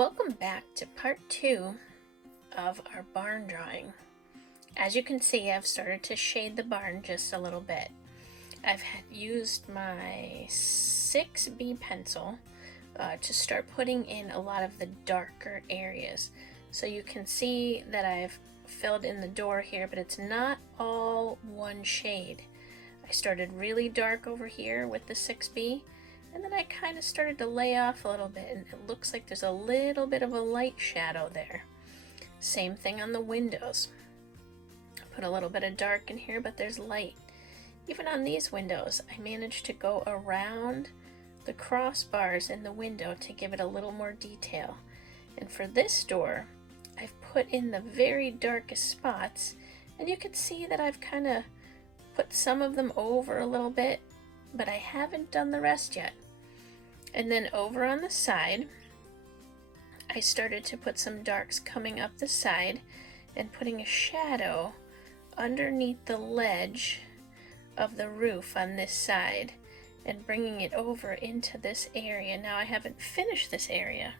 Welcome back to part 2 of our barn drawing. As you can see, I've started to shade the barn just a little bit. I've used my 6B pencil to start putting in a lot of the darker areas. So you can see that I've filled in the door here, but it's not all one shade. I started really dark over here with the 6B, and then I kind of started to lay off a little bit, and it looks like there's a little bit of a light shadow there. Same thing on the windows. I put a little bit of dark in here, but there's light. Even on these windows, I managed to go around the crossbars in the window to give it a little more detail. And for this door, I've put in the very darkest spots, and you can see that I've kind of put some of them over a little bit, but I haven't done the rest yet. And then over on the side, I started to put some darks coming up the side and putting a shadow underneath the ledge of the roof on this side and bringing it over into this area. Now I haven't finished this area.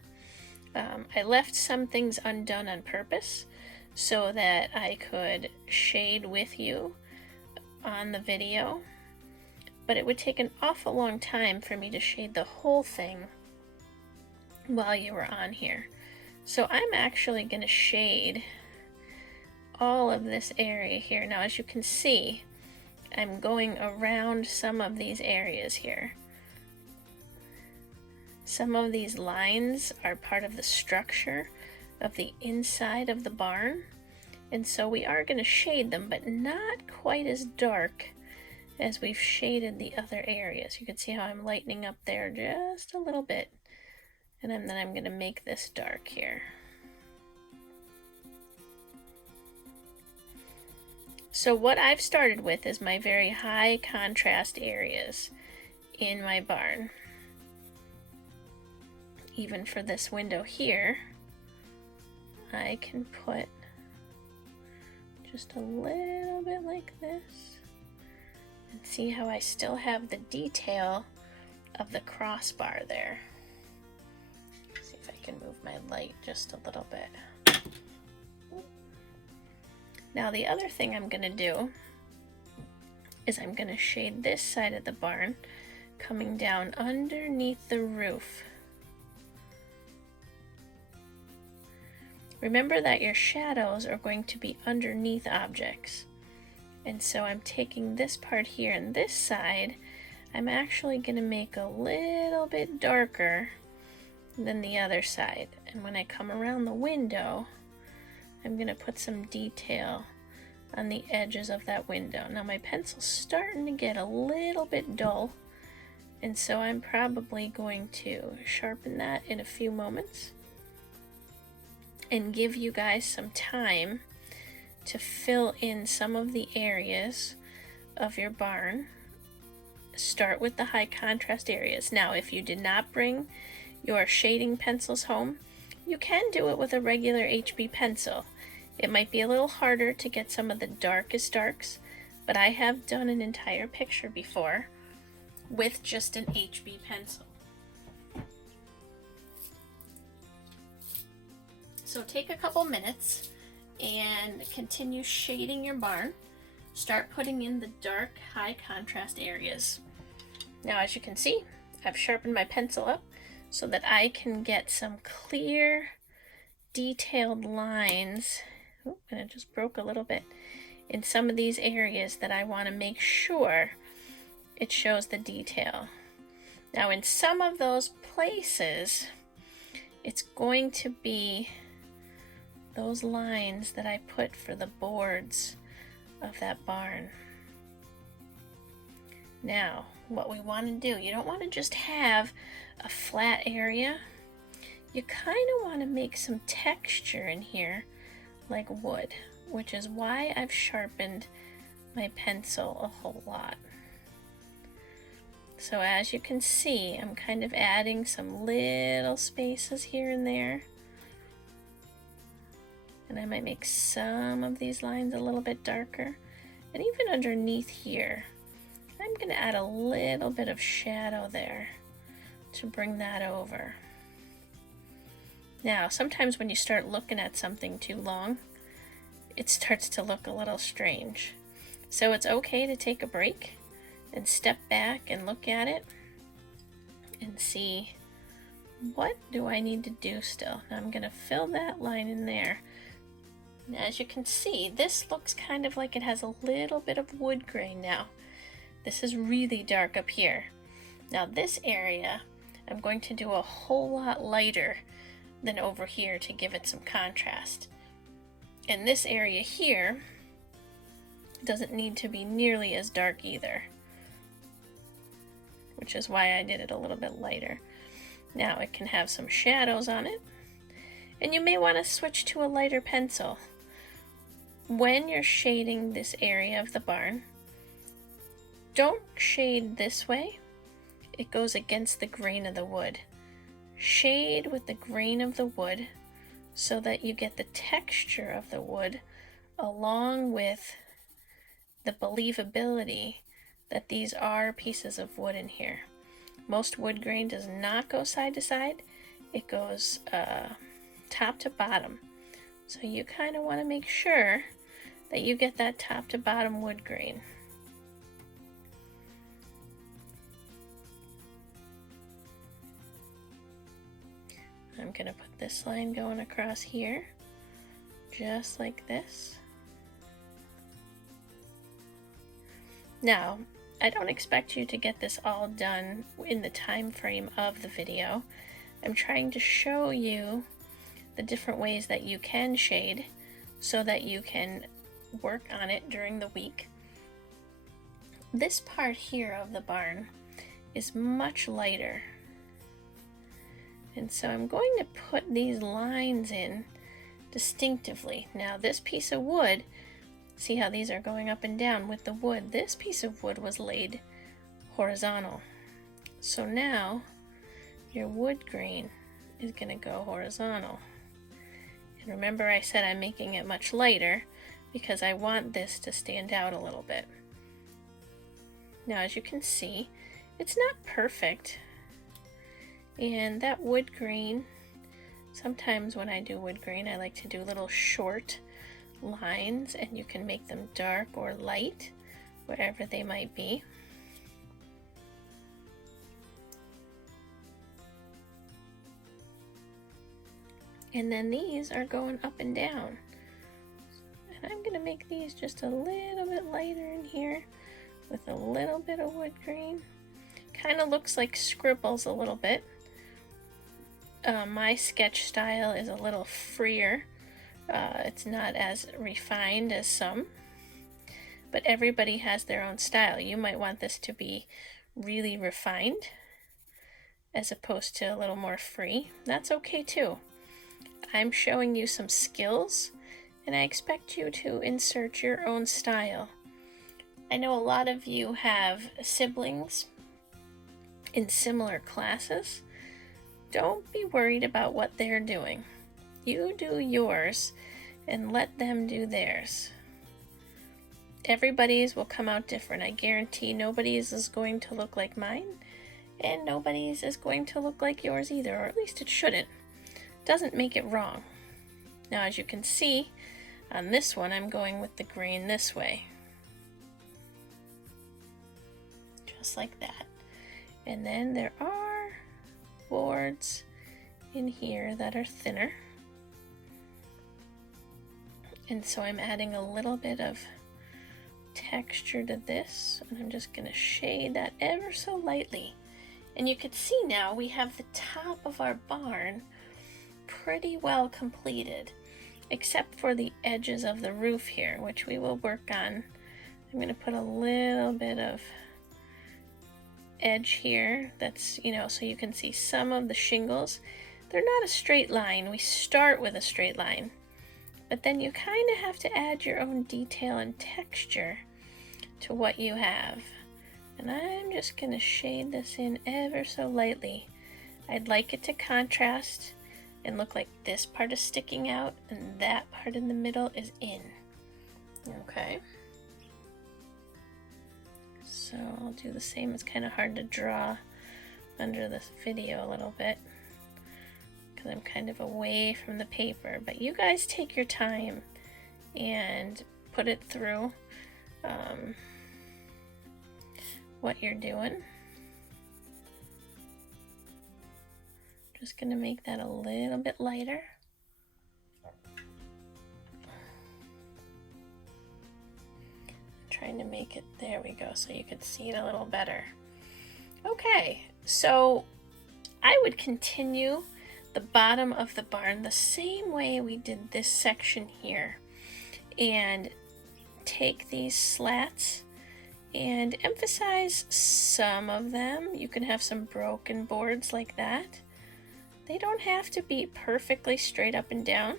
I left some things undone on purpose so that I could shade with you on the video, but it would take an awful long time for me to shade the whole thing while you were on here. So I'm actually going to shade all of this area here. Now, as you can see, I'm going around some of these areas here. Some of these lines are part of the structure of the inside of the barn, and so we are going to shade them, but not quite as dark as we've shaded the other areas. You can see how I'm lightening up there just a little bit, and then I'm going to make this dark here. So what I've started with is my very high contrast areas in my barn. Even for this window here, I can put just a little bit like this. And see how I still have the detail of the crossbar there. See if I can move my light just a little bit. Now the other thing I'm going to do is I'm going to shade this side of the barn coming down underneath the roof. Remember that your shadows are going to be underneath objects. And so I'm taking this part here and this side, I'm actually going to make a little bit darker than the other side. And when I come around the window, I'm going to put some detail on the edges of that window. Now my pencil's starting to get a little bit dull, and so I'm probably going to sharpen that in a few moments and give you guys some time to fill in some of the areas of your barn. Start with the high contrast areas. Now, if you did not bring your shading pencils home, you can do it with a regular HB pencil. It might be a little harder to get some of the darkest darks, but I have done an entire picture before with just an HB pencil. So take a couple minutes and continue shading your barn. Start putting in the dark, high contrast areas. Now, as you can see, I've sharpened my pencil up so that I can get some clear, detailed lines. Oh, and it just broke a little bit in some of these areas that I want to make sure it shows the detail. Now, in some of those places, it's going to be those lines that I put for the boards of that barn. Now, what we want to do, you don't want to just have a flat area. You kind of want to make some texture in here like wood, which is why I've sharpened my pencil a whole lot. So as you can see, I'm kind of adding some little spaces here and there. And I might make some of these lines a little bit darker. And even underneath here, I'm going to add a little bit of shadow there to bring that over. Now, sometimes when you start looking at something too long, it starts to look a little strange. So it's okay to take a break and step back and look at it and see, what do I need to do still? Now I'm going to fill that line in there. Now, as you can see, this looks kind of like it has a little bit of wood grain now. This is really dark up here. Now this area, I'm going to do a whole lot lighter than over here to give it some contrast. And this area here doesn't need to be nearly as dark either, which is why I did it a little bit lighter. Now it can have some shadows on it, and you may want to switch to a lighter pencil. When you're shading this area of the barn, don't shade this way. It goes against the grain of the wood. Shade with the grain of the wood so that you get the texture of the wood along with the believability that these are pieces of wood in here. Most wood grain does not go side to side. It goes top to bottom. So you kind of want to make sure that you get that top to bottom wood grain. I'm going to put this line going across here, just like this. Now, I don't expect you to get this all done in the time frame of the video. I'm trying to show you the different ways that you can shade so that you can work on it during the week. This part here of the barn is much lighter. And so I'm going to put these lines in distinctively. Now this piece of wood, see how these are going up and down with the wood? This piece of wood was laid horizontal. So now your wood grain is going to go horizontal. And remember I said I'm making it much lighter because I want this to stand out a little bit. Now as you can see, it's not perfect. And that wood grain, sometimes when I do wood grain, I like to do little short lines, and you can make them dark or light, wherever they might be. And then these are going up and down. And I'm going to make these just a little bit lighter in here with a little bit of wood grain. Kind of looks like scribbles a little bit. My sketch style is a little freer. It's not as refined as some, but everybody has their own style. You might want this to be really refined as opposed to a little more free. That's okay too. I'm showing you some skills, and I expect you to insert your own style. I know a lot of you have siblings in similar classes. Don't be worried about what they're doing. You do yours and let them do theirs. Everybody's will come out different. I guarantee nobody's is going to look like mine, and nobody's is going to look like yours either, or at least it shouldn't. Doesn't make it wrong. Now as you can see, on this one I'm going with the grain this way. Just like that. And then there are boards in here that are thinner, and so I'm adding a little bit of texture to this, and I'm just going to shade that ever so lightly. And you can see now we have the top of our barn pretty well completed, except for the edges of the roof here, which we will work on. I'm going to put a little bit of edge here, that's, so you can see some of the shingles. They're not a straight line. We start with a straight line, but then you kind of have to add your own detail and texture to what you have. And I'm just going to shade this in ever so lightly. I'd like it to contrast and look like this part is sticking out and that part in the middle is in. Okay. So I'll do the same. It's kind of hard to draw under this video a little bit. because I'm kind of away from the paper, but you guys take your time and put it through what you're doing. Just gonna make that a little bit lighter. Trying to make it, there we go, so you could see it a little better. Okay, so I would continue the bottom of the barn the same way we did this section here, and take these slats and emphasize some of them. You can have some broken boards like that. They don't have to be perfectly straight up and down.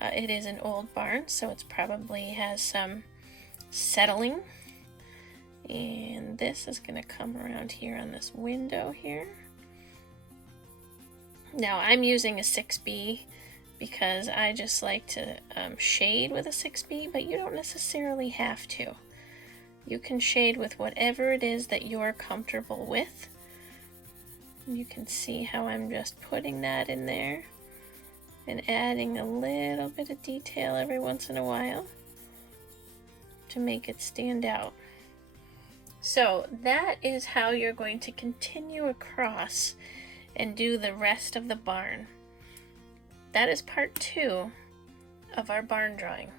It is an old barn, so it's probably has some settling. And this is going to come around here on this window here. Now I'm using a 6B because I just like to shade with a 6B, but you don't necessarily have to. You can shade with whatever it is that you're comfortable with. You can see how I'm just putting that in there and adding a little bit of detail every once in a while to make it stand out. So that is how you're going to continue across and do the rest of the barn. That is part 2 of our barn drawing.